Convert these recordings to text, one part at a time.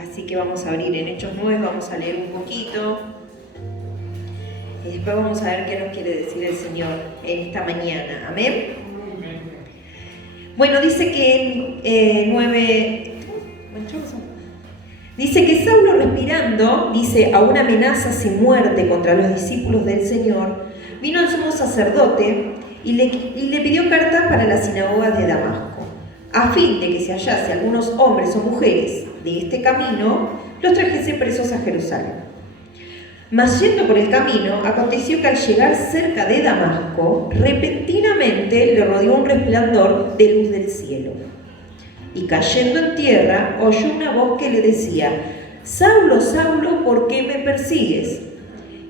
Así que vamos a abrir en Hechos 9, vamos a leer un poquito. Y después vamos a ver qué nos quiere decir el Señor en esta mañana. Amén. Bueno, dice que en 9... Dice que Saulo, respirando, dice, a una amenaza sin muerte contra los discípulos del Señor, vino al sumo sacerdote y le pidió cartas para las sinagogas de Damasco, a fin de que si hallase algunos hombres o mujeres de este camino, los trajese presos a Jerusalén. Mas yendo por el camino, aconteció que al llegar cerca de Damasco, repentinamente le rodeó un resplandor de luz del cielo. Y cayendo en tierra, oyó una voz que le decía: Saulo, Saulo, ¿por qué me persigues?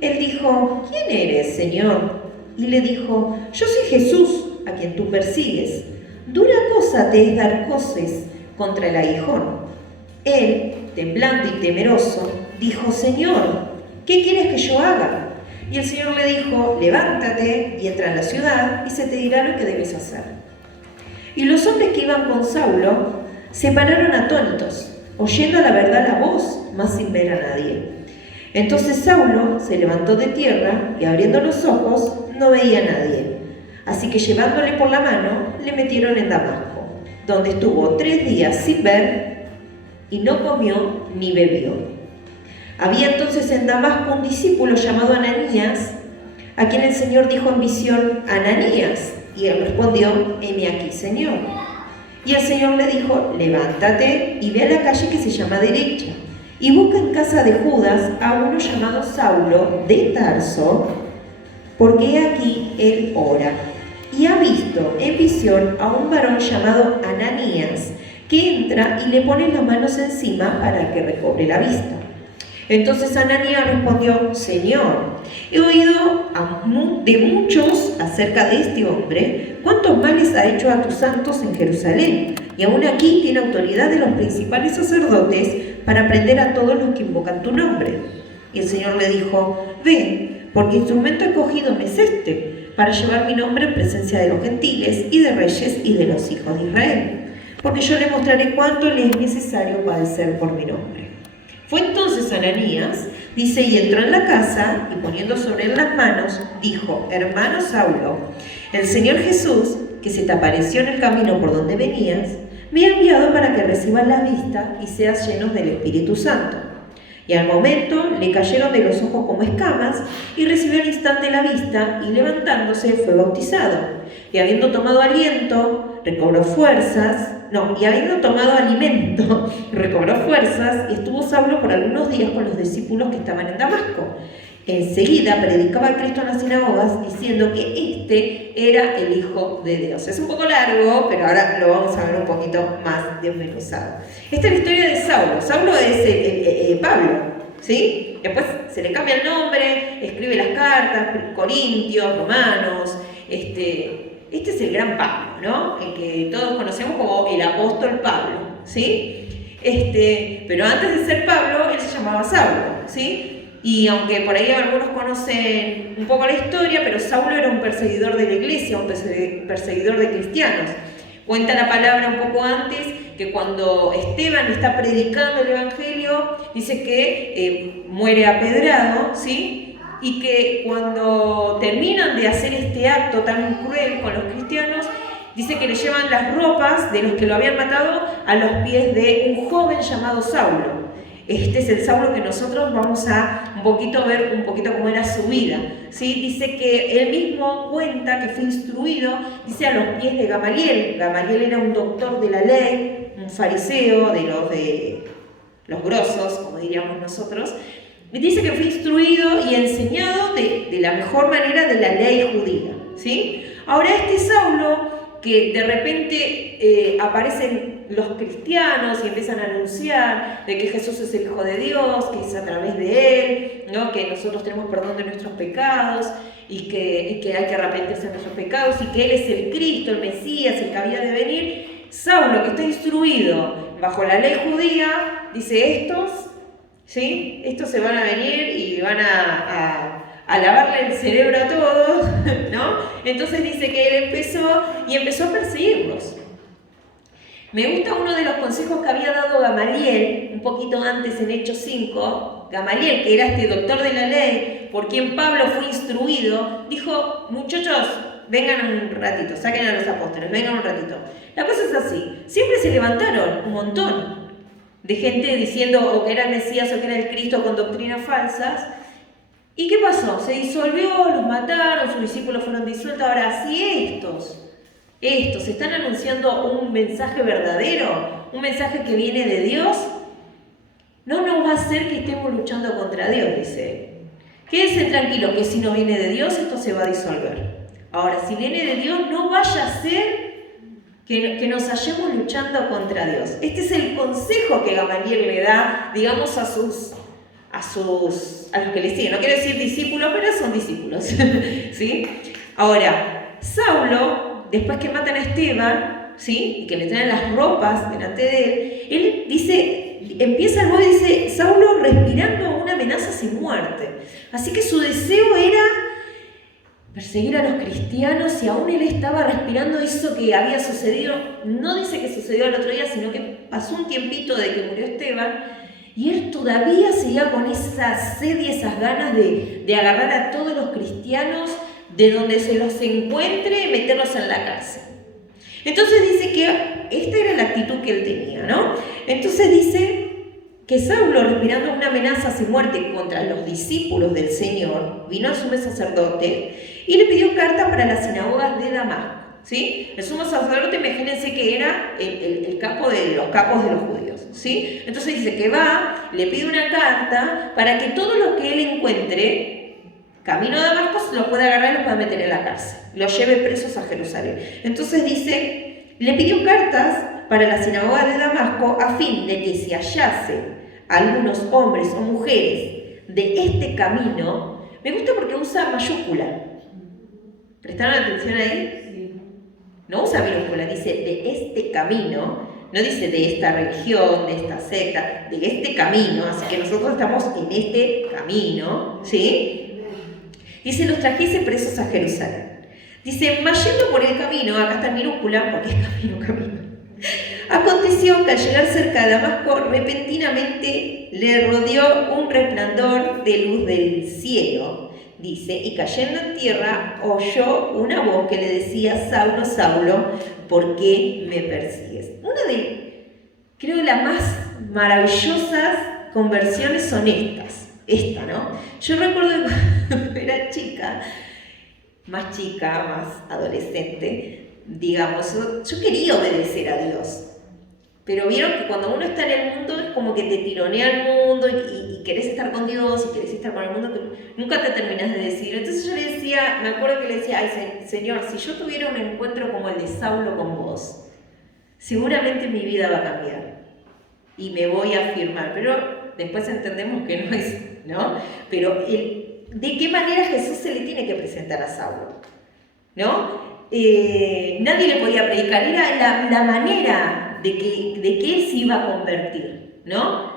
Él dijo: ¿quién eres, Señor? Y le dijo: yo soy Jesús, a quien tú persigues. Dura cosa te es dar coces contra el aguijón. Él, temblando y temeroso, dijo: Señor, ¿qué quieres que yo haga? Y el Señor le dijo: levántate y entra en la ciudad y se te dirá lo que debes hacer. Y los hombres que iban con Saulo se pararon atónitos, oyendo a la verdad la voz, mas sin ver a nadie. Entonces Saulo se levantó de tierra y abriendo los ojos no veía a nadie. Así que llevándole por la mano, le metieron en Damasco, donde estuvo 3 días sin ver y no comió ni bebió. Había entonces en Damasco un discípulo llamado Ananías, a quien el Señor dijo en visión: Ananías. Y él respondió: heme aquí, Señor. Y el Señor le dijo: levántate y ve a la calle que se llama Derecha, y busca en casa de Judas a uno llamado Saulo de Tarso, porque he aquí él ora. Y ha visto en visión a un varón llamado Ananías, que entra y le pone las manos encima para que recobre la vista. Entonces Ananías respondió: Señor, he oído de muchos acerca de este hombre, cuántos males ha hecho a tus santos en Jerusalén, y aún aquí tiene autoridad de los principales sacerdotes para prender a todos los que invocan tu nombre. Y el Señor le dijo: ve, porque instrumento escogido me es este, para llevar mi nombre en presencia de los gentiles y de reyes y de los hijos de Israel, porque yo le mostraré cuánto le es necesario padecer por mi nombre. Fue entonces Ananías, dice, y entró en la casa, y poniendo sobre él las manos, dijo: hermano Saulo, el Señor Jesús, que se te apareció en el camino por donde venías, me ha enviado para que recibas la vista y seas llenos del Espíritu Santo. Y al momento le cayeron de los ojos como escamas, y recibió al instante la vista, y levantándose fue bautizado. Y habiendo tomado aliento, recobró fuerzas, y habiendo tomado alimento, recobró fuerzas, y estuvo Saulo por algunos días con los discípulos que estaban en Damasco. Enseguida predicaba a Cristo en las sinagogas, diciendo que este era el Hijo de Dios. Es un poco largo, pero ahora lo vamos a ver un poquito más desmenuzado. Esta es la historia de Saulo. Saulo es Pablo, ¿sí? Después se le cambia el nombre, escribe las cartas, Corintios, Romanos. Este es el gran Pablo, ¿no? El que todos conocemos como el apóstol Pablo, ¿sí? Pero antes de ser Pablo, él se llamaba Saulo, ¿sí? Y aunque por ahí algunos conocen un poco la historia, pero Saulo era un perseguidor de la iglesia, un perseguidor de cristianos. Cuenta la palabra un poco antes que cuando Esteban está predicando el evangelio, dice que muere apedrado, ¿sí? Y que cuando terminan de hacer este acto tan cruel con los cristianos, dice que le llevan las ropas de los que lo habían matado a los pies de un joven llamado Saulo. Este es el Saulo que nosotros vamos a ver un poquito cómo era su vida, ¿sí? Dice que él mismo cuenta que fue instruido, dice, a los pies de Gamaliel. Gamaliel era un doctor de la ley, un fariseo de los grosos, como diríamos nosotros. Y dice que fue instruido y enseñado de la mejor manera de la ley judía, ¿sí? Ahora este Saulo, que de repente aparecen los cristianos y empiezan a anunciar de que Jesús es el Hijo de Dios, que es a través de Él, ¿no? Que nosotros tenemos perdón de nuestros pecados y que hay que arrepentirse de nuestros pecados y que Él es el Cristo, el Mesías, el que había de venir. Saulo, que está instruido bajo la ley judía, dice: ¿sí? Estos se van a venir y van a lavarle el cerebro a todos, ¿no? Entonces dice que él empezó a perseguirlos. Me gusta uno de los consejos que había dado Gamaliel, un poquito antes en Hechos 5. Gamaliel, que era este doctor de la ley, por quien Pablo fue instruido, dijo: muchachos, vengan un ratito, saquen a los apóstoles, vengan un ratito. La cosa es así, siempre se levantaron un montón de gente diciendo o que era el Mesías o que era el Cristo con doctrinas falsas. ¿Y qué pasó? Se disolvió, los mataron, sus discípulos fueron disueltos. Ahora, si estos están anunciando un mensaje verdadero, un mensaje que viene de Dios, no nos va a hacer que estemos luchando contra Dios, dice él. Quédense tranquilos que si no viene de Dios, esto se va a disolver. Ahora, si viene de Dios, no vaya a ser que nos hallemos luchando contra Dios. Este es el consejo que Gamaliel le da, digamos, a los que le siguen. No quiero decir discípulos, pero son discípulos. ¿Sí? Ahora, Saulo, después que matan a Esteban, ¿sí?, y que le traen las ropas delante de él dice, empieza el modo y dice: Saulo respirando una amenaza sin muerte. Así que su deseo era perseguir a los cristianos, y aún él estaba respirando eso que había sucedido. No dice que sucedió el otro día, sino que pasó un tiempito de que murió Esteban, y él todavía seguía con esa sed y esas ganas de agarrar a todos los cristianos de donde se los encuentre y meterlos en la cárcel. Entonces dice que esta era la actitud que él tenía, ¿no? Entonces dice que Saulo, respirando una amenaza sin muerte contra los discípulos del Señor, vino al sumo sacerdote y le pidió carta para las sinagogas de Damasco, ¿sí? El sumo sacerdote, imagínense que era el capo de los capos de los judíos, ¿sí? Entonces dice que va, le pide una carta para que todos los que él encuentre camino a Damasco se los pueda agarrar y los pueda meter en la cárcel, los lleve presos a Jerusalén. Entonces dice, le pidió cartas para la sinagoga de Damasco a fin de que si hallase algunos hombres o mujeres de este camino. Me gusta porque usa mayúscula. ¿Prestaron atención ahí? No usa minúscula, dice de este camino, no dice de esta religión, de esta secta, de este camino, así que nosotros estamos en este camino, ¿sí? Dice, los trajese presos a Jerusalén. Dice, mas yendo por el camino, acá está en minúscula, porque es camino. Aconteció que al llegar cerca de Damasco, repentinamente le rodeó un resplandor de luz del cielo. Dice, y cayendo en tierra, oyó una voz que le decía: Saulo, Saulo, ¿por qué me persigues? Una de, creo, las más maravillosas conversiones son esta, ¿no? Yo recuerdo cuando era chica, más adolescente, digamos, yo quería obedecer a Dios. Pero vieron que cuando uno está en el mundo es como que te tironea el mundo y querés estar con Dios y querés estar con el mundo, nunca te terminás de decir. Entonces yo le decía, me acuerdo que le decía: ay, Señor, si yo tuviera un encuentro como el de Saulo con vos, seguramente mi vida va a cambiar y me voy a afirmar. Pero después entendemos que no es, ¿no? Pero ¿de qué manera Jesús se le tiene que presentar a Saulo? ¿No? Nadie le podía predicar, era la manera de que él se iba a convertir, ¿no?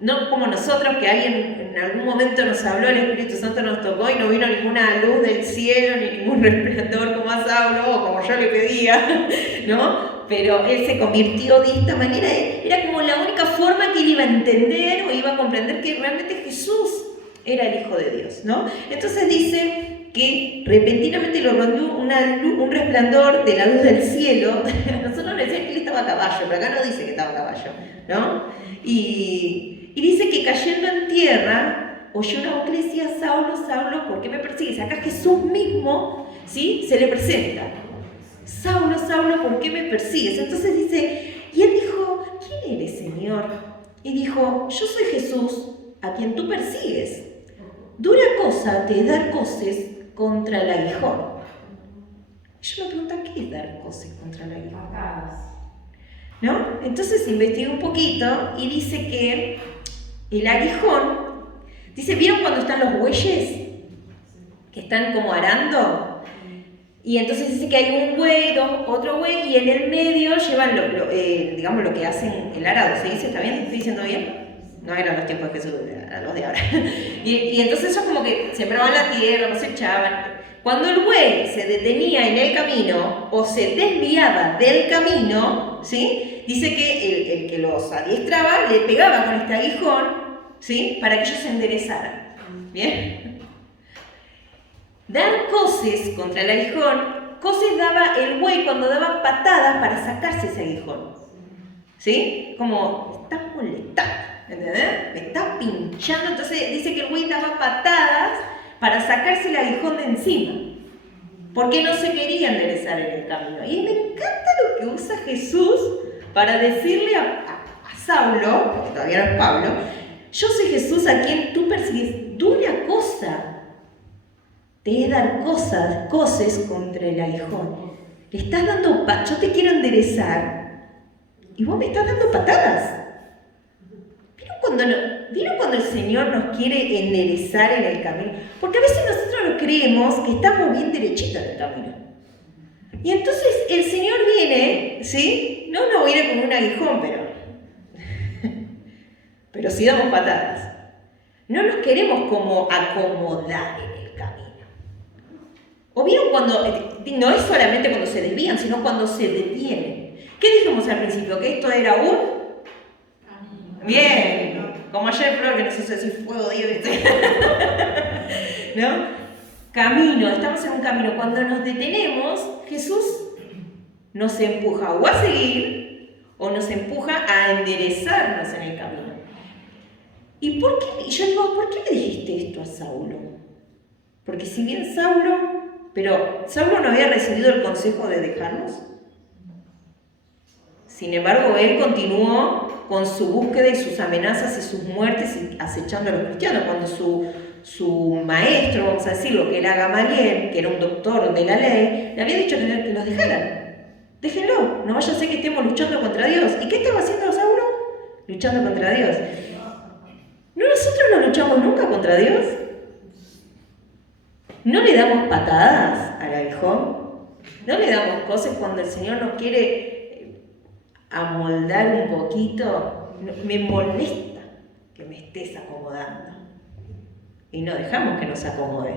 No como nosotros, que alguien en algún momento nos habló, el Espíritu Santo nos tocó y no vino ninguna luz del cielo, ni ningún resplandor como a Saulo, o como yo le pedía, ¿no? Pero él se convirtió de esta manera, era como la única forma que él iba a entender o iba a comprender que realmente Jesús era el Hijo de Dios, ¿no? Entonces dice que repentinamente lo rodeó un resplandor de la luz del cielo. Nosotros nos decían que él estaba a caballo, pero acá no dice que estaba a caballo, ¿no? Y dice que cayendo en tierra, oyó una voz que le decía: Saulo, Saulo, ¿por qué me persigues? Acá Jesús mismo, ¿sí?, se le presenta: Saulo, Saulo, ¿por qué me persigues? Entonces dice, y él dijo: ¿quién eres, Señor? Y dijo: yo soy Jesús, a quien tú persigues. Dura cosa te es dar coces contra el aguijón. Yo me pregunto, ¿qué es dar coces contra el aguijón? ¿No? Entonces investigué un poquito y dice que el aguijón, dice, ¿vieron cuando están los bueyes? Que están como arando. Y entonces dice que hay un buey, otro buey, y en el medio llevan digamos lo que hacen el arado. ¿Se dice? ¿Está bien? ¿Estoy diciendo bien? No eran los tiempos de Jesús, eran los de ahora. Y entonces ellos como que sembraban la tierra, cosechaban. Cuando el buey se detenía en el camino o se desviaba del camino, aguijón, ¿sí? Dice que el que los adiestraba le pegaba con este aguijón, ¿sí? Para que ellos se enderezaran. ¿Bien? Dar coces contra el aguijón, coces daba el buey cuando daba patadas para sacarse ese aguijón. ¿Sí? Como, me estás molestando, ¿entendés? Me estás pinchando. Entonces dice que el buey daba patadas para sacarse el aguijón de encima. Porque no se quería enderezar en el camino. Y me encanta lo que usa Jesús para decirle a Saulo, porque todavía no es Pablo, yo soy Jesús a quien tú persigues. Dura cosa te es dar coces contra el aguijón. Le estás dando, yo te quiero enderezar y vos me estás dando patadas. ¿Vieron cuando el Señor nos quiere enderezar en el camino? Porque a veces nosotros nos creemos que estamos bien derechitos en el camino. Y entonces el Señor viene, ¿sí? No viene con un aguijón, pero sí damos patadas. No nos queremos como acomodar en el camino. ¿O vieron cuando, no es solamente cuando se desvían, sino cuando se detienen? ¿Qué dijimos al principio? Que esto era un... Bien, como ayer, pero que nos hizo decir fuego, Dios. ¿No? Camino, estamos en un camino. Cuando nos detenemos, Jesús nos empuja o a seguir o nos empuja a enderezarnos en el camino. ¿Y por qué? Yo digo, ¿por qué le dijiste esto a Saulo? Porque si bien Saulo no había recibido el consejo de dejarnos. Sin embargo, él continuó con su búsqueda y sus amenazas y sus muertes acechando a los cristianos. Cuando su maestro, vamos a decirlo, que era Gamaliel, que era un doctor de la ley, le había dicho que los dejaran. Déjenlo, no vaya a ser que estemos luchando contra Dios. ¿Y qué estaba haciendo Saulo? Luchando contra Dios. ¿No nosotros no luchamos nunca contra Dios? ¿No le damos patadas al aguijón? ¿No le damos cosas cuando el Señor nos quiere amoldar un poquito? Me molesta que me estés acomodando. Y no dejamos que nos acomode.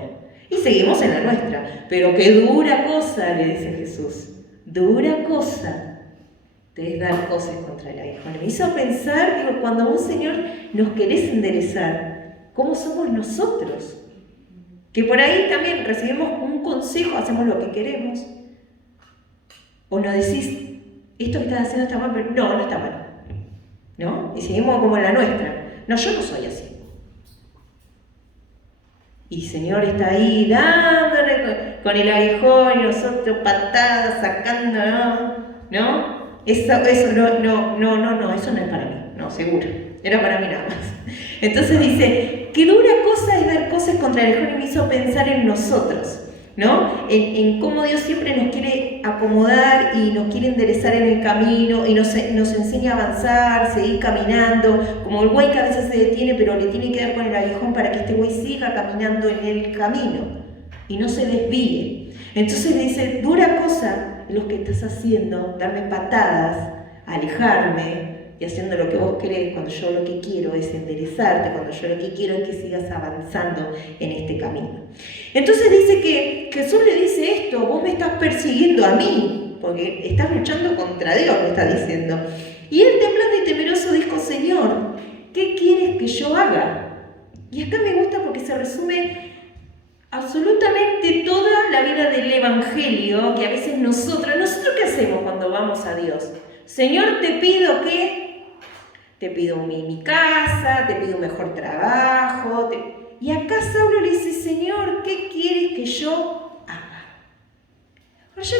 Y seguimos en la nuestra. Pero qué dura cosa, le dice Jesús. Dura cosa te es dar cosas contra el aguijón. Me hizo pensar que cuando vos, Señor, nos querés enderezar, ¿cómo somos nosotros? Que por ahí también recibimos un consejo, hacemos lo que queremos. O nos decís, esto que estás haciendo está mal, pero no está mal. ¿No? Y seguimos como en la nuestra. No, yo no soy así. Y el Señor está ahí dándole con el aguijón y nosotros patadas, sacando, ¿no? Eso no, eso no es para mí. No, seguro. Era para mí nada más. Entonces dice, qué dura cosa es dar cosas contra el aguijón, y me hizo pensar en nosotros. ¿No? En cómo Dios siempre nos quiere acomodar y nos quiere enderezar en el camino y nos enseña a avanzar, seguir caminando, como el buey que a veces se detiene, pero le tiene que dar con el aguijón para que este buey siga caminando en el camino y no se desvíe. Entonces le dice, dura cosa lo que estás haciendo, darme patadas, alejarme y haciendo lo que vos querés, cuando yo lo que quiero es enderezarte, cuando yo lo que quiero es que sigas avanzando en este camino. Entonces dice que Jesús le dice esto, vos me estás persiguiendo a mí, porque estás luchando contra Dios, me está diciendo. Y él, temblando y temeroso, dijo, Señor, ¿qué quieres que yo haga? Y acá me gusta porque se resume absolutamente toda la vida del Evangelio, que a veces nosotros ¿qué hacemos cuando vamos a Dios? Señor, te pido que... Te pido mi casa, te pido un mejor trabajo. Y acá Saulo le dice, Señor, ¿qué quieres que yo haga? Ahora yo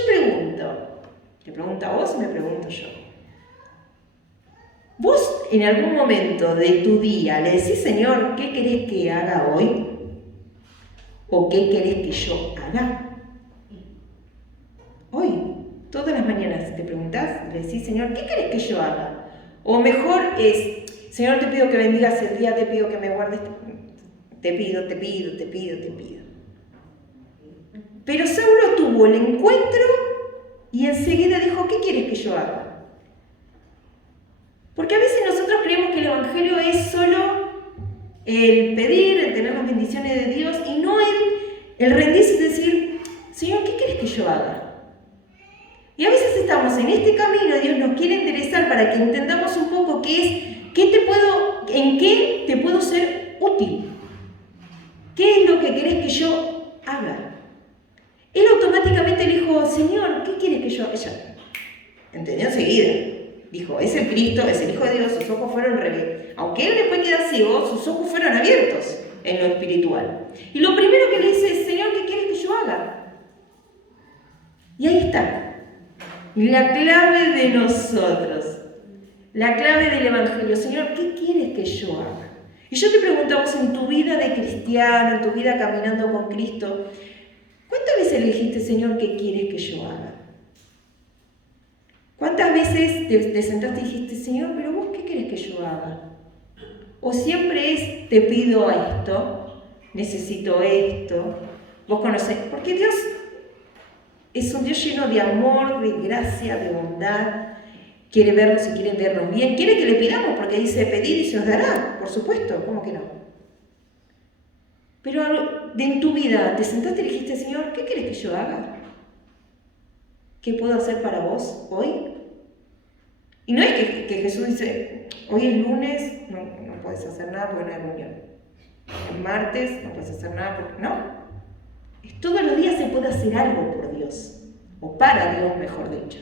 te pregunto a vos y me pregunto yo. ¿Vos en algún momento de tu día le decís, Señor, ¿qué querés que haga hoy? ¿O qué querés que yo haga? Hoy, todas las mañanas te preguntás, le decís, Señor, ¿qué querés que yo haga? O mejor es, Señor, te pido que bendigas el día, te pido que me guardes, te pido. Pero Saulo tuvo el encuentro y enseguida dijo, ¿qué quieres que yo haga? Porque a veces nosotros creemos que el Evangelio es solo el pedir, el tener las bendiciones de Dios y no el rendirse y decir, Señor, ¿qué quieres que yo haga? Y a veces estamos en este camino, Dios nos quiere enderezar para que entendamos un poco en qué te puedo ser útil. ¿Qué es lo que querés que yo haga? Él automáticamente le dijo, Señor, ¿qué quieres que yo haga? Ella entendió enseguida. Dijo, es el Cristo, es el Hijo de Dios, sus ojos fueron aunque él después queda ciego, sus ojos fueron abiertos en lo espiritual. Y lo primero que le dice es, Señor, ¿qué quieres que yo haga? Y ahí está. La clave de nosotros. La clave del Evangelio. Señor, ¿qué quieres que yo haga? Y yo te preguntamos en tu vida de cristiano, en tu vida caminando con Cristo, ¿cuántas veces le dijiste, Señor, qué quieres que yo haga? ¿Cuántas veces te sentaste y dijiste, Señor, pero vos qué querés que yo haga? O siempre es, te pido esto, necesito esto, vos conocés, porque Dios es un Dios lleno de amor, de gracia, de bondad, quiere vernos y quiere vernos bien, quiere que le pidamos, porque dice, pedid y se os dará, por supuesto, ¿cómo que no? Pero en tu vida, te sentaste y dijiste, Señor, ¿qué querés que yo haga? ¿Qué puedo hacer para vos hoy? Y no es que Jesús dice, hoy es lunes, no puedes hacer nada porque no hay reunión. El martes no puedes hacer nada porque no. Todos los días se puede hacer algo por Dios, o para Dios, mejor dicho.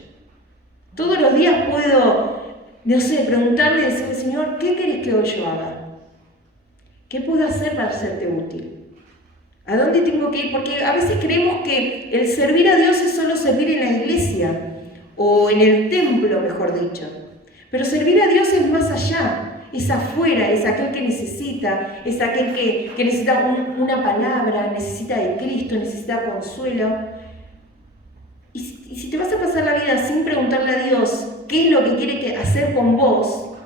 Todos los días puedo, no sé, preguntarle y decirle, Señor, ¿qué querés que hoy yo haga? ¿Qué puedo hacer para serte útil? ¿A dónde tengo que ir? Porque a veces creemos que el servir a Dios es solo servir en la iglesia o en el templo, mejor dicho. Pero servir a Dios es más allá, es afuera, es aquel que necesita, es aquel que necesita una palabra, necesita de Cristo, necesita consuelo. Y si te vas a pasar la vida sin preguntarle a Dios qué es lo que quiere hacer con vos,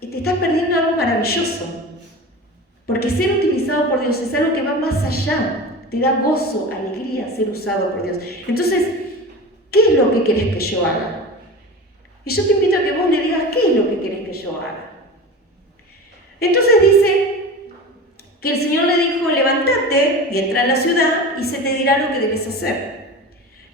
te estás perdiendo algo maravilloso. Porque ser utilizado por Dios es algo que va más allá, te da gozo, alegría ser usado por Dios. Entonces, ¿qué es lo que querés que yo haga? Y yo te invito a que vos le digas, ¿qué es lo que querés que yo haga? Entonces dice que el Señor le dijo, levántate y entra a la ciudad y se te dirá lo que debes hacer.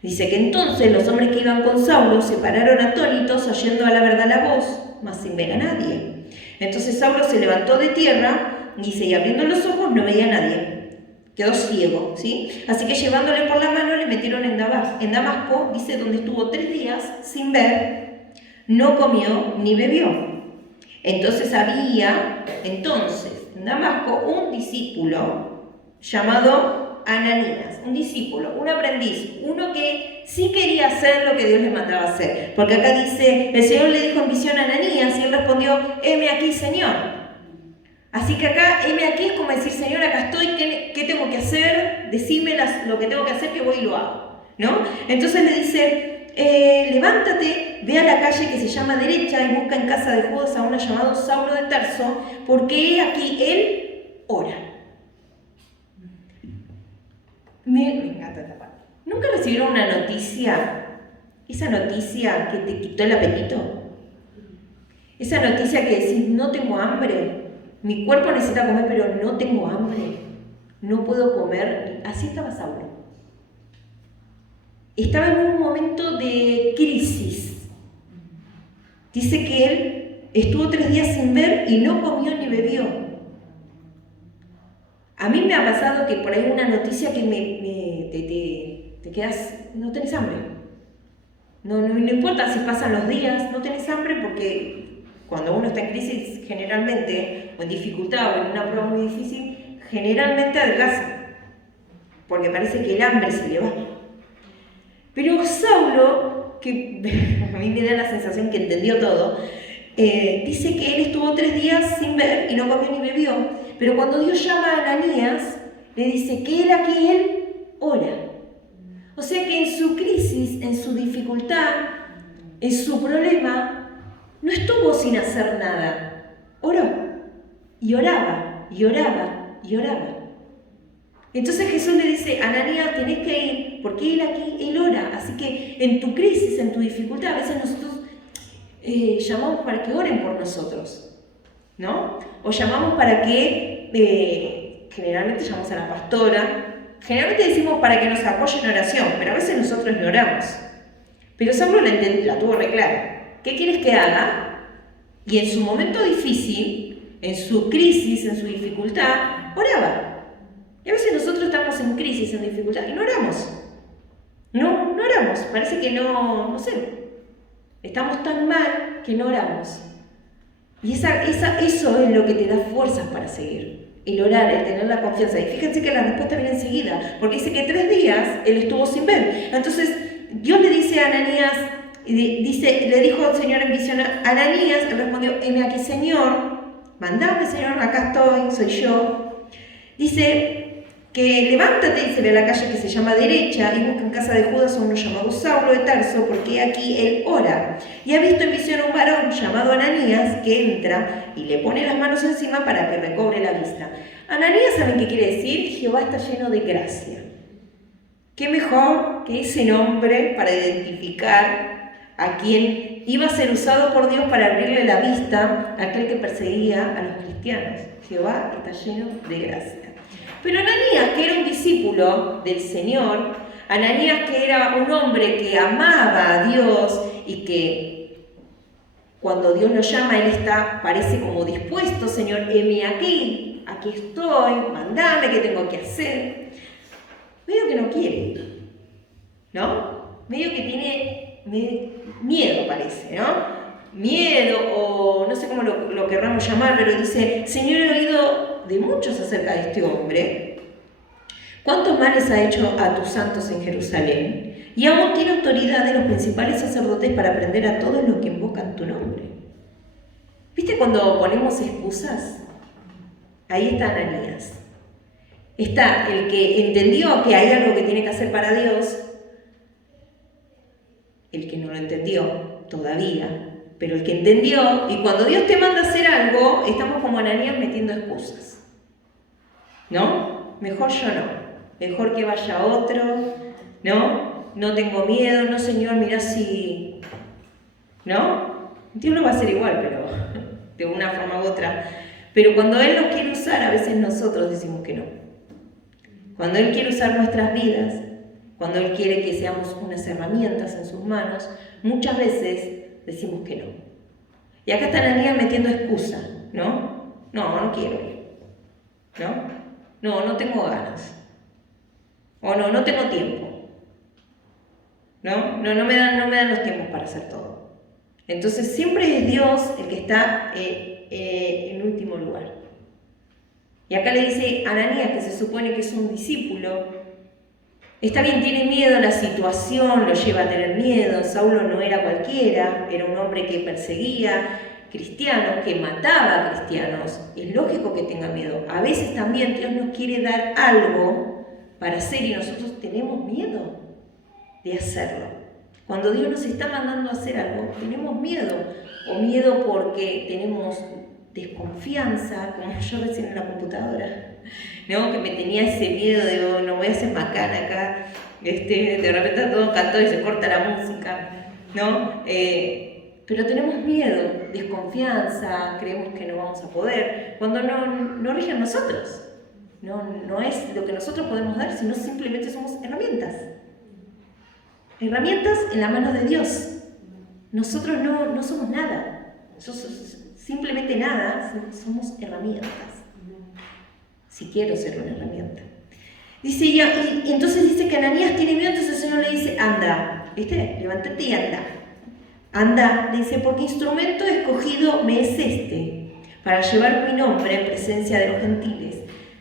Dice que entonces los hombres que iban con Saulo se pararon atónitos, oyendo a la verdad la voz, mas sin ver a nadie. Entonces Saulo se levantó de tierra, dice, y abriendo los ojos no veía a nadie. Quedó ciego, ¿sí? Así que llevándole por la mano le metieron en Damasco, dice, donde estuvo 3 días sin ver, no comió ni bebió. Entonces había, en Damasco, un discípulo llamado Ananías, un discípulo, un aprendiz, uno que sí quería hacer lo que Dios le mandaba hacer. Porque acá dice, el Señor le dijo en visión a Ananías y él respondió, heme aquí, Señor. Así que acá, heme aquí es como decir, Señor, acá estoy, ¿qué tengo que hacer? Decime lo que tengo que hacer, que voy y lo hago, ¿no? Entonces le dice, levántate, ve a la calle que se llama Derecha y busca en casa de Judas a uno llamado Saulo de Tarso, porque he aquí, él ora. Me encanta esta parte. ¿Nunca recibieron una noticia? Esa noticia que te quitó el apetito. Esa noticia que decís, no tengo hambre. Mi cuerpo necesita comer, pero no tengo hambre. No puedo comer. Así estaba Saulo. Estaba en un momento de crisis. Dice que él estuvo 3 días sin ver y no comió ni bebió. A mí me ha pasado que por ahí una noticia que te quedas, no tenés hambre. No importa si pasan los días, no tenés hambre porque cuando uno está en crisis generalmente, o en dificultad, o en una prueba muy difícil, generalmente adelgaza, porque parece que el hambre se le va. Pero Saulo, que a mí me da la sensación que entendió todo, dice que él estuvo 3 días sin ver y no comió ni bebió, pero cuando Dios llama a Ananías, le dice que él ora. O sea que en su crisis, en su dificultad, en su problema, no estuvo sin hacer nada. Oró. Y oraba, y oraba, y oraba. Entonces Jesús le dice, Ananías, tenés que ir, porque él aquí, él ora. Así que en tu crisis, en tu dificultad, a veces nosotros llamamos para que oren por nosotros, ¿no? O llamamos para que, generalmente llamamos a la pastora, generalmente decimos para que nos apoye en oración, pero a veces nosotros no oramos. Pero Saulo la tuvo re clara. ¿Qué quieres que haga? Y en su momento difícil, en su crisis, en su dificultad, oraba. Y a veces nosotros estamos en crisis, en dificultad, y no oramos. No oramos. Parece que no sé. Estamos tan mal que no oramos. Y eso es lo que te da fuerzas para seguir. El orar, el tener la confianza. Y fíjense que la respuesta viene enseguida, porque dice que 3 días él estuvo sin ver. Entonces, Dios le dice a Ananías, le dijo al Señor en visión a Ananías, él respondió, heme aquí, Señor, mandame, Señor, acá estoy, soy yo. Dice que levántate, dice, ve a la calle que se llama Derecha y busca en casa de Judas a uno llamado Saulo de Tarso, porque aquí él ora. Y ha visto en visión a un varón llamado Ananías que entra y le pone las manos encima para que recobre la vista. Ananías, ¿saben qué quiere decir? Jehová está lleno de gracia. ¿Qué mejor que ese nombre para identificar a quien iba a ser usado por Dios para abrirle la vista a aquel que perseguía a los cristianos? Jehová está lleno de gracia. Pero Ananías, que era un discípulo del Señor, Ananías, que era un hombre que amaba a Dios y que cuando Dios lo llama, él parece como dispuesto, Señor, heme aquí estoy, mandame, ¿qué tengo que hacer? Medio que no quiere, ¿no? Medio que tiene miedo, parece, ¿no? Miedo, o no sé cómo lo querramos llamar, pero dice, Señor, he oído de muchos acerca de este hombre. ¿Cuántos males ha hecho a tus santos en Jerusalén? Y aún tiene autoridad de los principales sacerdotes para prender a todos los que invocan tu nombre. ¿Viste cuando ponemos excusas? Ahí está Ananías. Está el que entendió que hay algo que tiene que hacer para Dios, el que no lo entendió todavía, pero el que entendió, y cuando Dios te manda a hacer algo, estamos como Ananías metiendo excusas. ¿No? Mejor yo no. Mejor que vaya otro. ¿No? No tengo miedo. No, Señor, mirá si... ¿No? Dios lo va a hacer igual, pero de una forma u otra. Pero cuando Él nos quiere usar, a veces nosotros decimos que no. Cuando Él quiere usar nuestras vidas, cuando Él quiere que seamos unas herramientas en sus manos, muchas veces decimos que no. Y acá está Ananías metiendo excusa, ¿no? No quiero ir. No tengo ganas. O no tengo tiempo. No me dan los tiempos para hacer todo. Entonces siempre es Dios el que está en último lugar. Y acá le dice a Ananías, que se supone que es un discípulo, está bien, tiene miedo, la situación lo lleva a tener miedo. Saulo no era cualquiera, era un hombre que perseguía cristianos, que mataba a cristianos. Es lógico que tenga miedo. A veces también Dios nos quiere dar algo para hacer y nosotros tenemos miedo de hacerlo. Cuando Dios nos está mandando a hacer algo, tenemos miedo. O miedo porque tenemos desconfianza, como yo recién en la computadora, ¿no? Que me tenía ese miedo de, no voy a hacer macana acá, de repente todo cantó y se corta la música, ¿no? Pero tenemos miedo, desconfianza, creemos que no vamos a poder, cuando no rige en nosotros. No es lo que nosotros podemos dar, sino simplemente somos herramientas. Herramientas en la mano de Dios. Nosotros no somos nada. Simplemente nada, somos herramientas. Si quiero ser una herramienta. Dice, y entonces dice que Ananías tiene miedo, entonces el Señor le dice, anda, ¿viste? Levántate y anda. Anda, le dice, porque instrumento escogido me es para llevar mi nombre en presencia de los gentiles.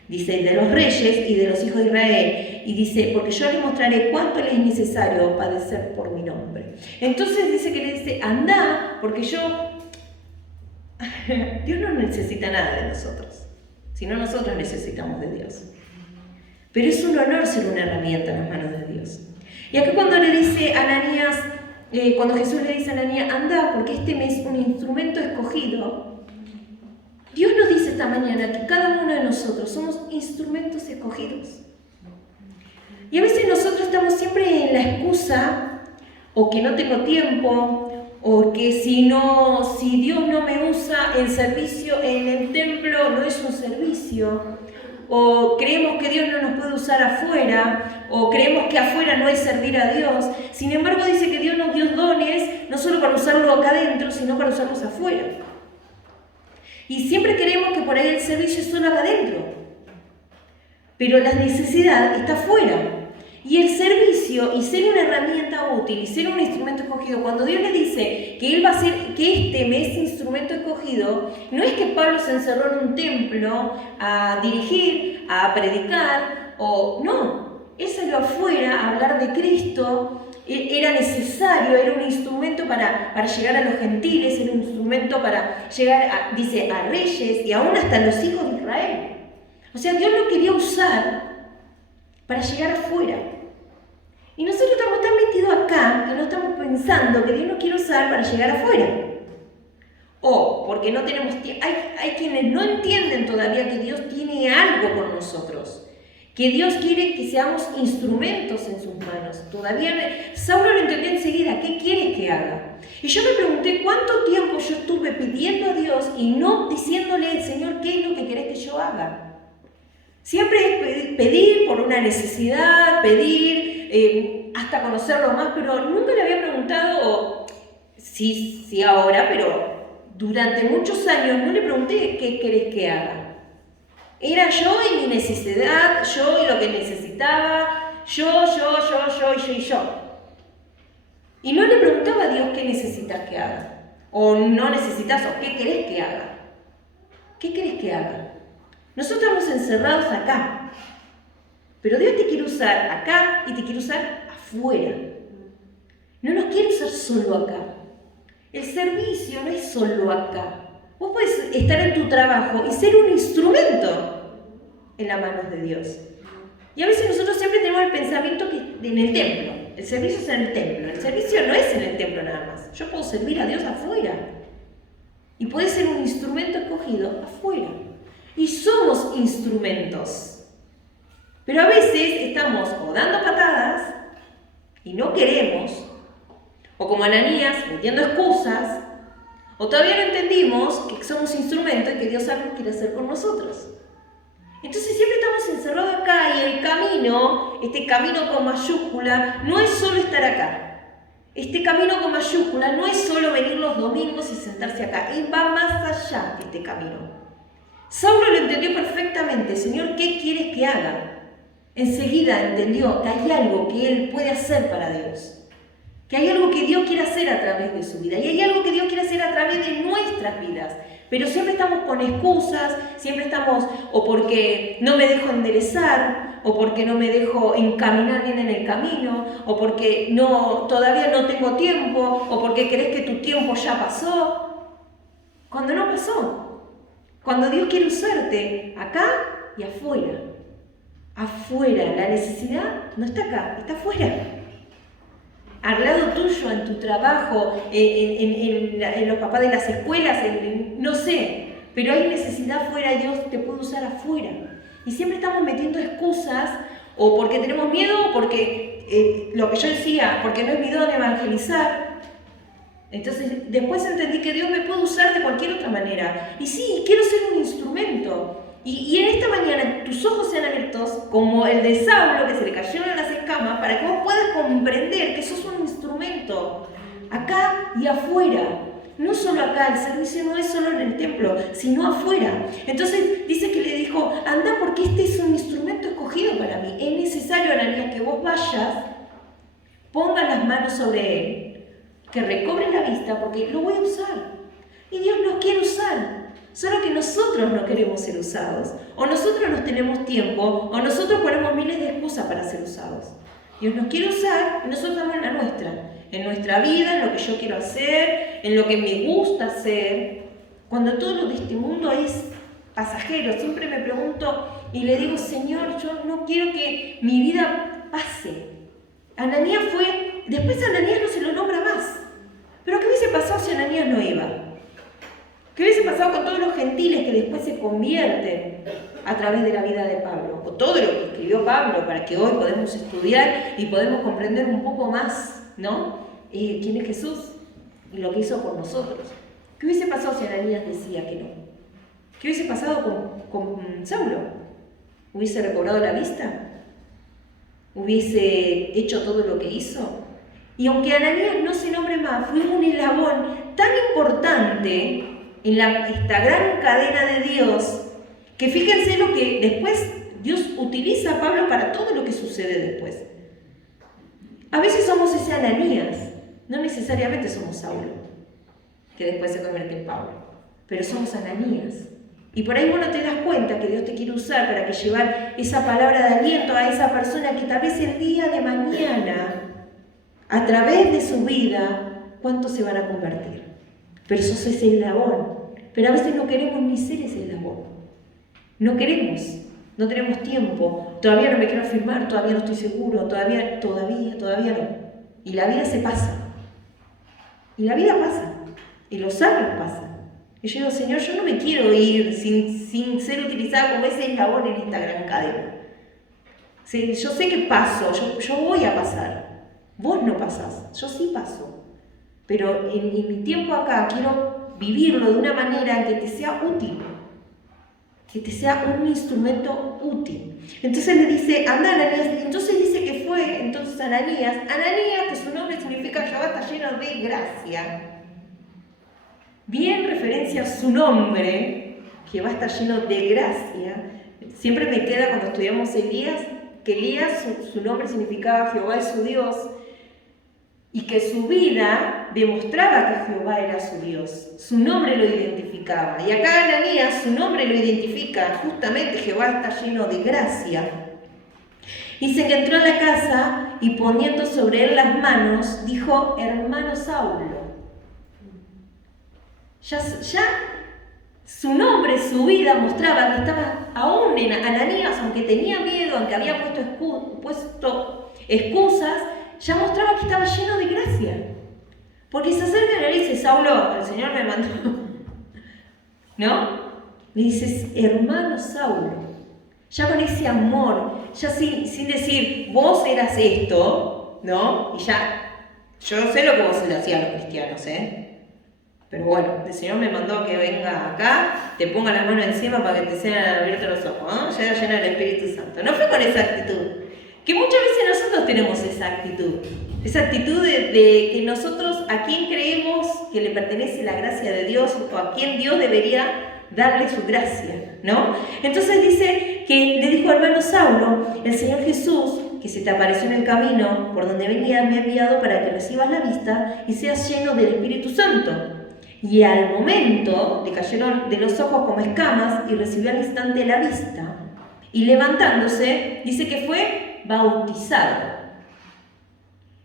Dice, de los reyes y de los hijos de Israel. Y dice, porque yo les mostraré cuánto les es necesario padecer por mi nombre. Entonces dice que le dice, anda, porque Dios no necesita nada de nosotros, sino nosotros necesitamos de Dios. Pero es un honor ser una herramienta en las manos de Dios. Y aquí cuando le dice a Ananías, cuando Jesús le dice a Ananías, anda, porque me es un instrumento escogido, Dios nos dice esta mañana que cada uno de nosotros somos instrumentos escogidos. Y a veces nosotros estamos siempre en la excusa, o que no tengo tiempo, o que si Dios no me usa, el servicio en el templo no es un servicio, o creemos que Dios no nos puede usar afuera, o creemos que afuera no es servir a Dios. Sin embargo, dice que Dios nos dio dones, no solo para usarlo acá adentro, sino para usarlos afuera. Y siempre queremos que por ahí el servicio es solo acá adentro, pero la necesidad está afuera. Y el servicio y ser una herramienta útil y ser un instrumento escogido, cuando Dios le dice que Él va a ser, que este mes instrumento escogido, no es que Pablo se encerró en un templo a dirigir, a predicar, o no, Él salió afuera a hablar de Cristo. Era necesario, era un instrumento para llegar a los gentiles, era un instrumento para llegar, a reyes y aún hasta los hijos de Israel. O sea, Dios lo quería usar para llegar afuera. Y nosotros estamos tan metidos acá que no estamos pensando que Dios nos quiere usar para llegar afuera. O porque no tenemos tiempo. Hay quienes no entienden todavía que Dios tiene algo con nosotros. Que Dios quiere que seamos instrumentos en sus manos. Saulo lo entendió enseguida. ¿Qué quieres que haga? Y yo me pregunté cuánto tiempo yo estuve pidiendo a Dios y no diciéndole, Señor, ¿qué es lo que querés que yo haga? Siempre es pedir por una necesidad, pedir hasta conocerlo más, pero nunca le había preguntado, sí ahora, pero durante muchos años no le pregunté qué querés que haga. Era yo y mi necesidad, yo y lo que necesitaba, yo. Y no le preguntaba a Dios qué necesitas que haga, o no necesitas, o qué querés que haga. ¿Qué querés que haga? Nosotros estamos encerrados acá, pero Dios te quiere usar acá y te quiere usar afuera. No nos quiere usar solo acá. El servicio no es solo acá. Vos podés estar en tu trabajo y ser un instrumento en las manos de Dios. Y a veces nosotros siempre tenemos el pensamiento que en el templo. El servicio es en el templo. El servicio no es en el templo nada más. Yo puedo servir a Dios afuera. Y podés ser un instrumento escogido afuera. Y somos instrumentos. Pero a veces estamos o dando patadas y no queremos, o como Ananías, metiendo excusas, o todavía no entendimos que somos instrumentos y que Dios algo quiere hacer con nosotros. Entonces siempre estamos encerrados acá y el camino, este camino con mayúscula, no es solo estar acá. Este camino con mayúscula no es solo venir los domingos y sentarse acá, y va más allá este camino. Saulo lo entendió perfectamente. Señor, ¿qué quieres que haga? Enseguida entendió que hay algo que él puede hacer para Dios. Que hay algo que Dios quiere hacer a través de su vida. Y hay algo que Dios quiere hacer a través de nuestras vidas. Pero siempre estamos con excusas, siempre estamos o porque no me dejo enderezar, o porque no me dejo encaminar bien en el camino, o porque todavía no tengo tiempo, o porque crees que tu tiempo ya pasó. Cuando no pasó. Cuando Dios quiere usarte acá y afuera. Afuera, la necesidad no está acá, está afuera. Al lado tuyo, en tu trabajo, en los papás de las escuelas, no sé. Pero hay necesidad afuera, Dios te puede usar afuera. Y siempre estamos metiendo excusas, o porque tenemos miedo, o porque, lo que yo decía, porque no es mi don evangelizar. Entonces, después entendí que Dios me puede usar de cualquier otra manera. Y sí, quiero ser un instrumento. Y en esta mañana tus ojos sean abiertos, como el de Saulo, que se le cayeron las escamas, para que vos puedas comprender que sos un instrumento, acá y afuera. No solo acá, el servicio no es solo en el templo, sino afuera. Entonces dice que le dijo, anda porque este es un instrumento escogido para mí. Es necesario, Ananías, que vos vayas, pongas las manos sobre él, que recobre la vista porque lo voy a usar. Y Dios nos quiere usar. Solo que nosotros no queremos ser usados. O nosotros no tenemos tiempo, o nosotros ponemos miles de excusas para ser usados. Dios nos quiere usar y nosotros damos la nuestra. En nuestra vida, en lo que yo quiero hacer, en lo que me gusta hacer. Cuando todo lo de este mundo es pasajero, siempre me pregunto y le digo, Señor, yo no quiero que mi vida pase. Ananías fue, después Ananías no se lo nombra más. Pero ¿qué hubiese pasado si Ananías no iba? ¿Qué hubiese pasado con todos los gentiles que después se convierten a través de la vida de Pablo? O todo lo que escribió Pablo para que hoy podamos estudiar y podemos comprender un poco más, ¿no? ¿Quién es Jesús? Y lo que hizo por nosotros. ¿Qué hubiese pasado si Ananías decía que no? ¿Qué hubiese pasado con Saulo? ¿Hubiese recobrado la vista? ¿Hubiese hecho todo lo que hizo? Y aunque Ananías no se nombre más, fue un eslabón tan importante en esta gran cadena de Dios, que fíjense lo que después Dios utiliza a Pablo para todo lo que sucede después. A veces somos ese Ananías, no necesariamente somos Saulo, que después se convierte en Pablo, pero somos Ananías. Y por ahí vos no te das cuenta que Dios te quiere usar para que llevar esa palabra de aliento a esa persona que tal vez el día de mañana, a través de su vida, ¿cuántos se van a convertir? Pero sos ese eslabón. Pero a veces no queremos ni ser ese eslabón. No queremos, no tenemos tiempo. Todavía no me quiero afirmar, todavía no estoy seguro, todavía no. Y la vida se pasa. Y la vida pasa. Y los años pasan. Y yo digo, Señor, yo no me quiero ir sin ser utilizada como ese eslabón en esta gran cadena. Sí, yo sé que paso, yo voy a pasar. Vos no pasás, yo sí paso. Pero en mi tiempo acá quiero vivirlo de una manera que te sea útil. Que te sea un instrumento útil. Entonces le dice, anda Ananías. Entonces dice que fue, entonces Ananías, que su nombre significa Jehová está lleno de gracia. Bien referencia a su nombre, Jehová está lleno de gracia. Siempre me queda cuando estudiamos Elías, que Elías, su nombre significaba Jehová es su Dios, y que su vida demostraba que Jehová era su Dios. Su nombre lo identificaba. Y acá Ananías, su nombre lo identifica, justamente Jehová está lleno de gracia. Dice que entró a la casa y poniendo sobre él las manos, dijo, hermano Saulo. Ya su nombre, su vida mostraba que estaba aún en Ananías, aunque tenía miedo, aunque había puesto excusas, ya mostraba que estaba lleno de gracia. Porque se acerca y le dice, Saulo, el Señor me mandó. ¿No? Le dices, hermano Saulo. Ya con ese amor, ya sin decir, vos eras esto, ¿no? Y ya, yo sé lo que vos le hacías a los cristianos, ¿eh? Pero bueno, el Señor me mandó que venga acá, te ponga las manos encima para que te sean abiertos los ojos, ¿no? Ya llena del Espíritu Santo. No fue con esa actitud. Que muchas veces nosotros tenemos esa actitud de que nosotros a quién creemos que le pertenece la gracia de Dios o a quién Dios debería darle su gracia, ¿no? Entonces dice que le dijo al hermano Saulo, el Señor Jesús, que se te apareció en el camino por donde venías, me ha enviado para que recibas la vista y seas lleno del Espíritu Santo. Y al momento le cayeron de los ojos como escamas y recibió al instante la vista. Y levantándose, dice que fue bautizado.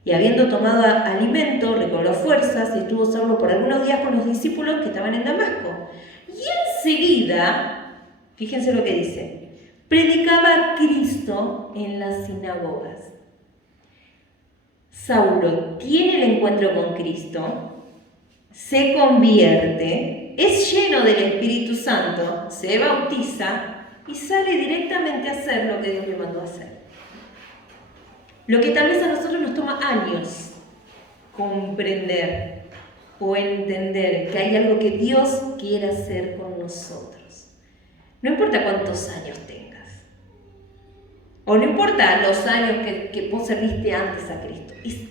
Y habiendo tomado alimento, recobró fuerzas y estuvo solo por algunos días con los discípulos que estaban en Damasco. Y enseguida, fíjense lo que dice, predicaba a Cristo en las sinagogas. Saulo tiene el encuentro con Cristo, se convierte, es lleno del Espíritu Santo, se bautiza y sale directamente a hacer lo que Dios le mandó a hacer. Lo que tal vez a nosotros nos toma años comprender o entender que hay algo que Dios quiere hacer con nosotros. No importa cuántos años tengas, o no importa los años que vos serviste antes a Cristo. Es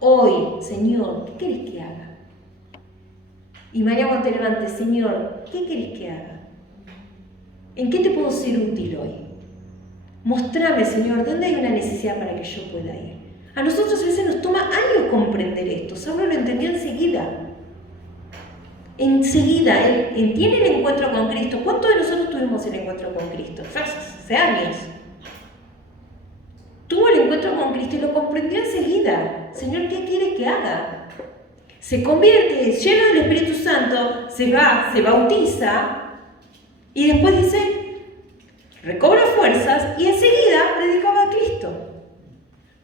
hoy, Señor, ¿qué querés que haga? Y mañana cuando te levantes, Señor, ¿qué querés que haga? ¿En qué te puedo ser útil hoy? Mostrame, Señor, ¿dónde hay una necesidad para que yo pueda ir? A nosotros a veces nos toma años comprender esto. Saulo lo entendió enseguida. Enseguida, él tiene el encuentro con Cristo. ¿Cuántos de nosotros tuvimos el encuentro con Cristo? Hace años. Tuvo el encuentro con Cristo y lo comprendió enseguida. Señor, ¿qué quieres que haga? Se convierte, lleno del Espíritu Santo, se bautiza y después dice, recobra fuerzas y enseguida predicaba a Cristo.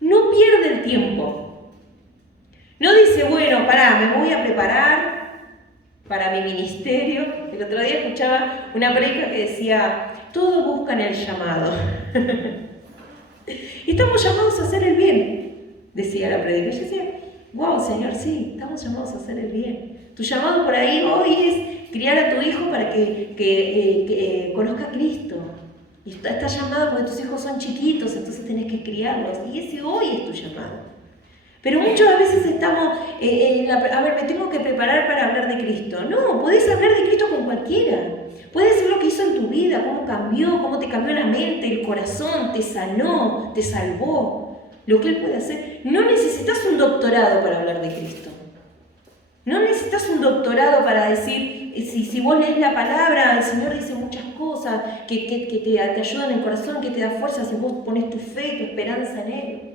No pierde el tiempo. No dice, bueno, me voy a preparar para mi ministerio. El otro día escuchaba una predica que decía, todos buscan el llamado. Y estamos llamados a hacer el bien, decía la predica. Yo decía, wow, Señor, sí, estamos llamados a hacer el bien. Tu llamado por ahí hoy es criar a tu hijo para que conozca a Cristo. Y estás llamado porque tus hijos son chiquitos, entonces tenés que criarlos. Y ese hoy es tu llamado. Pero muchas veces estamos, a ver, me tengo que preparar para hablar de Cristo. No, podés hablar de Cristo con cualquiera. Puedes decir lo que hizo en tu vida, cómo te cambió la mente, el corazón, te sanó, te salvó. Lo que Él puede hacer. No necesitas un doctorado para hablar de Cristo. No necesitas un doctorado para decir, si vos lees la palabra, el Señor dice muchas cosas que te ayudan en el corazón, que te da fuerza si vos pones tu fe, tu esperanza en Él.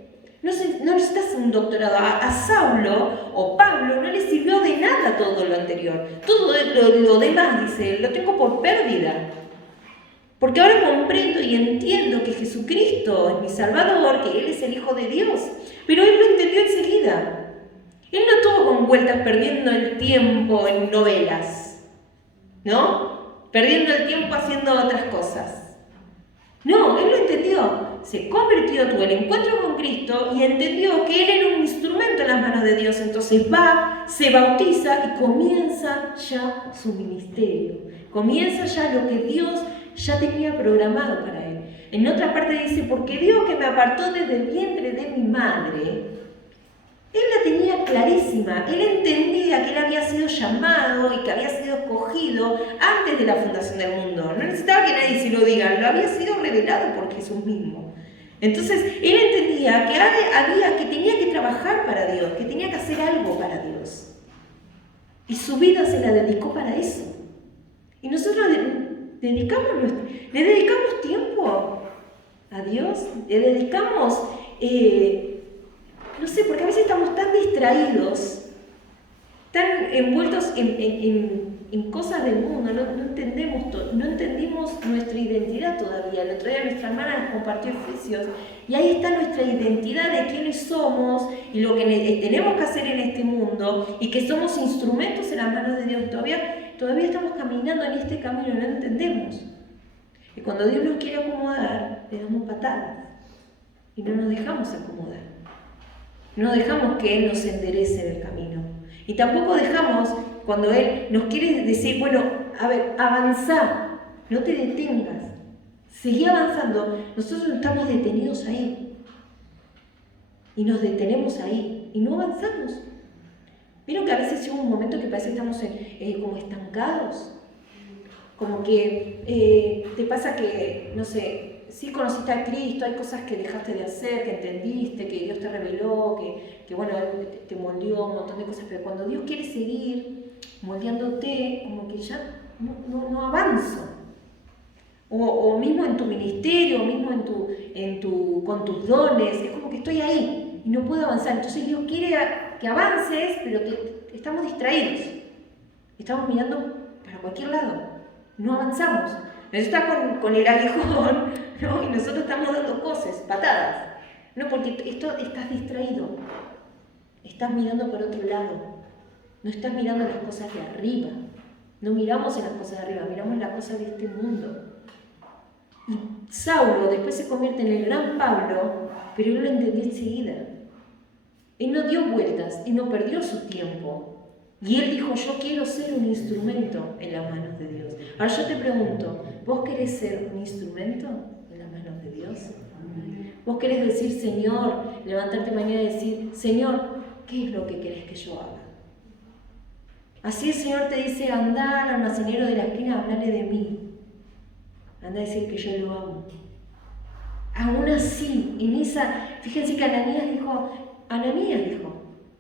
No necesitas un doctorado. A Saulo o Pablo no le sirvió de nada todo lo anterior. Todo lo demás, dice, lo tengo por pérdida. Porque ahora comprendo y entiendo que Jesucristo es mi Salvador, que Él es el Hijo de Dios. Pero Él lo entendió enseguida. Él no estuvo con vueltas perdiendo el tiempo en novelas, ¿no? Perdiendo el tiempo haciendo otras cosas. No, Él lo entendió. Se convirtió, tuvo el encuentro con Cristo y entendió que Él era un instrumento en las manos de Dios. Entonces va, se bautiza y comienza ya su ministerio. Comienza ya lo que Dios ya tenía programado para Él. En otra parte dice, porque Dios que me apartó desde el vientre de mi madre, Él la tenía clarísima. Él entendía que Él había sido llamado y que había sido escogido antes de la fundación del mundo. No necesitaba que nadie se lo diga, lo había sido revelado por Jesús mismo. Entonces, Él entendía que tenía que trabajar para Dios, que tenía que hacer algo para Dios. Y su vida se la dedicó para eso. Y nosotros le dedicamos tiempo a Dios, le dedicamos, no sé, porque a veces estamos tan distraídos, tan envueltos en cosas del mundo, no entendimos nuestra identidad todavía. El otro día nuestra hermana nos compartió Efesios, y ahí está nuestra identidad de quiénes somos y lo que tenemos que hacer en este mundo, y que somos instrumentos en las manos de Dios. Todavía estamos caminando en este camino y no entendemos. Y cuando Dios nos quiere acomodar, le damos patadas y no nos dejamos acomodar. No dejamos que Él nos enderece en el camino. Y tampoco dejamos, cuando Él nos quiere decir, bueno, a ver, avanzá, no te detengas, seguí avanzando. Nosotros estamos detenidos ahí. Y nos detenemos ahí y no avanzamos. ¿Vieron que a veces llega un momento que parece que estamos como estancados? Como que te pasa que, no sé, sí conociste a Cristo, hay cosas que dejaste de hacer, que entendiste, que Dios te reveló, que bueno, Él te moldeó, un montón de cosas, pero cuando Dios quiere seguir moldeándote, como que ya no avanzo. O mismo en tu ministerio, o mismo con tus dones, es como que estoy ahí y no puedo avanzar. Entonces Dios quiere que avances, pero estamos distraídos. Estamos mirando para cualquier lado, no avanzamos. Él está con el aguijón, ¿no? Y nosotros estamos dando cosas, patadas. No, porque estás distraído. Estás mirando por otro lado. No estás mirando las cosas de arriba. No miramos en las cosas de arriba, miramos en las cosas de este mundo. Y Saulo después se convierte en el gran Pablo, pero él lo entendió enseguida. Él no dio vueltas y no perdió su tiempo. Y él dijo, yo quiero ser un instrumento en las manos de Dios. Ahora yo te pregunto, ¿vos querés ser un instrumento en las manos de Dios? ¿Vos querés decir, Señor, levantarte mañana y decir, Señor, ¿qué es lo que querés que yo haga? Así el Señor te dice, andá al almacenero de la esquina, hablale de mí. Andá a decir que yo lo amo. Aún así, fíjense que Ananías dijo,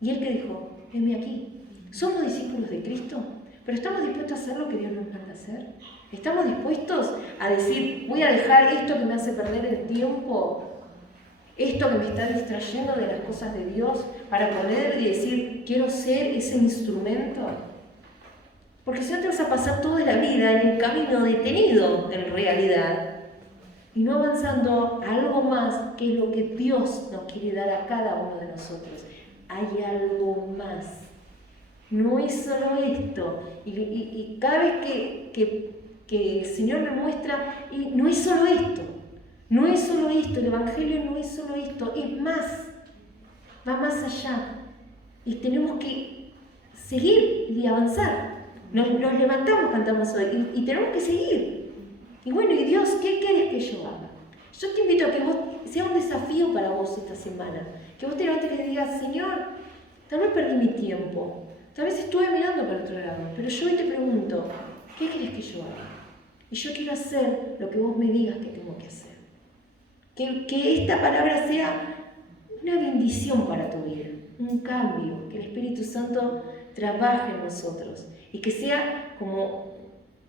¿y él qué dijo? Heme aquí. ¿Somos discípulos de Cristo? ¿Pero estamos dispuestos a hacer lo que Dios nos manda hacer? ¿Estamos dispuestos a decir, voy a dejar esto que me hace perder el tiempo, esto que me está distrayendo de las cosas de Dios, para poder decir, quiero ser ese instrumento? Porque si no te vas a pasar toda la vida en el camino detenido, en realidad, y no avanzando a algo más, que es lo que Dios nos quiere dar a cada uno de nosotros. Hay algo más. No es solo esto. Y cada vez que el Señor me muestra, y no es solo esto. No es solo esto. El Evangelio no es solo esto. Es más. Va más allá. Y tenemos que seguir y avanzar. Nos levantamos, cantamos hoy, y tenemos que seguir. Y bueno, y Dios, ¿qué quieres que yo haga? Yo te invito a que vos, sea un desafío para vos esta semana, que vos te levantes y le digas, Señor, tal vez perdí mi tiempo, tal vez estuve mirando para otro lado, pero yo hoy te pregunto, ¿qué querés que yo haga? Y yo quiero hacer lo que vos me digas que tengo que hacer. Que esta palabra sea una bendición para tu vida, un cambio, que el Espíritu Santo trabaje en nosotros y que sea como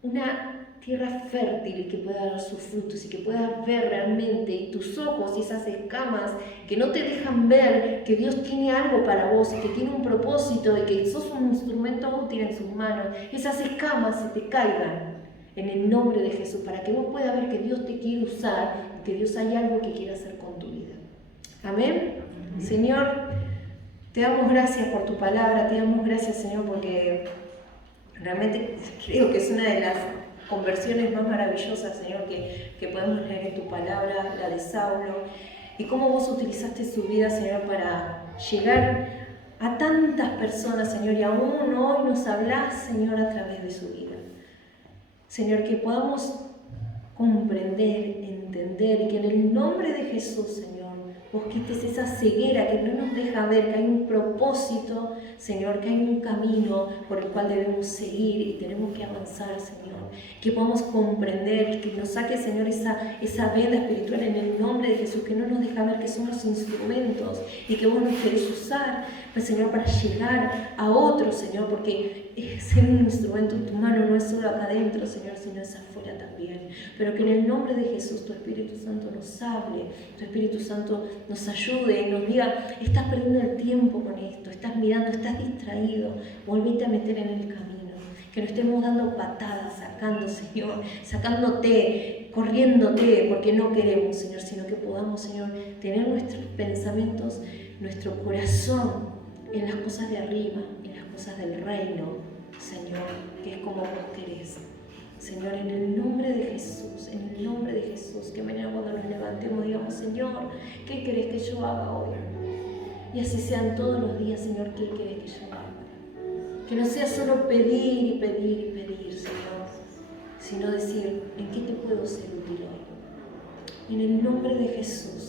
una tierra fértil y que pueda dar sus frutos y que puedas ver realmente y tus ojos y esas escamas que no te dejan ver que Dios tiene algo para vos y que tiene un propósito y que sos un instrumento útil en sus manos, esas escamas se te caigan en el nombre de Jesús para que vos puedas ver que Dios te quiere usar y que Dios hay algo que quiere hacer con tu vida. Amén. Señor, te damos gracias por tu palabra, te damos gracias, Señor, porque realmente creo que es una de las conversiones más maravillosas, Señor, que podemos leer en tu palabra, la de Saulo, y cómo vos utilizaste su vida, Señor, para llegar a tantas personas, Señor, y aún hoy nos hablás, Señor, a través de su vida. Señor, que podamos comprender, entender, y que en el nombre de Jesús, Señor, vos quites esa ceguera que no nos deja ver que hay un propósito, Señor, que hay un camino por el cual debemos seguir y tenemos que avanzar, Señor. Que podamos comprender, que nos saque, Señor, esa venda espiritual en el nombre de Jesús, que no nos deja ver que somos instrumentos y que vos nos querés usar, pues, Señor, para llegar a otros, Señor, porque ser un instrumento en tu mano no es solo acá adentro, Señor, sino es afuera también. Pero que en el nombre de Jesús tu Espíritu Santo nos hable, tu Espíritu Santo nos ayude y nos diga, estás perdiendo el tiempo con esto, estás mirando, estás distraído, volvete a meter en el camino. Que no estemos dando patadas, sacando, Señor, sacándote, corriéndote, porque no queremos, Señor, sino que podamos, Señor, tener nuestros pensamientos, nuestro corazón en las cosas de arriba, en las cosas del reino, Señor, que es como vos querés. Señor, en el nombre de Jesús, en el nombre de Jesús, que mañana cuando nos levantemos digamos, Señor, ¿qué querés que yo haga hoy? Y así sean todos los días, Señor, ¿qué querés que yo haga? Que no sea solo pedir y pedir y pedir, Señor, sino decir, ¿en qué te puedo ser útil hoy? En el nombre de Jesús.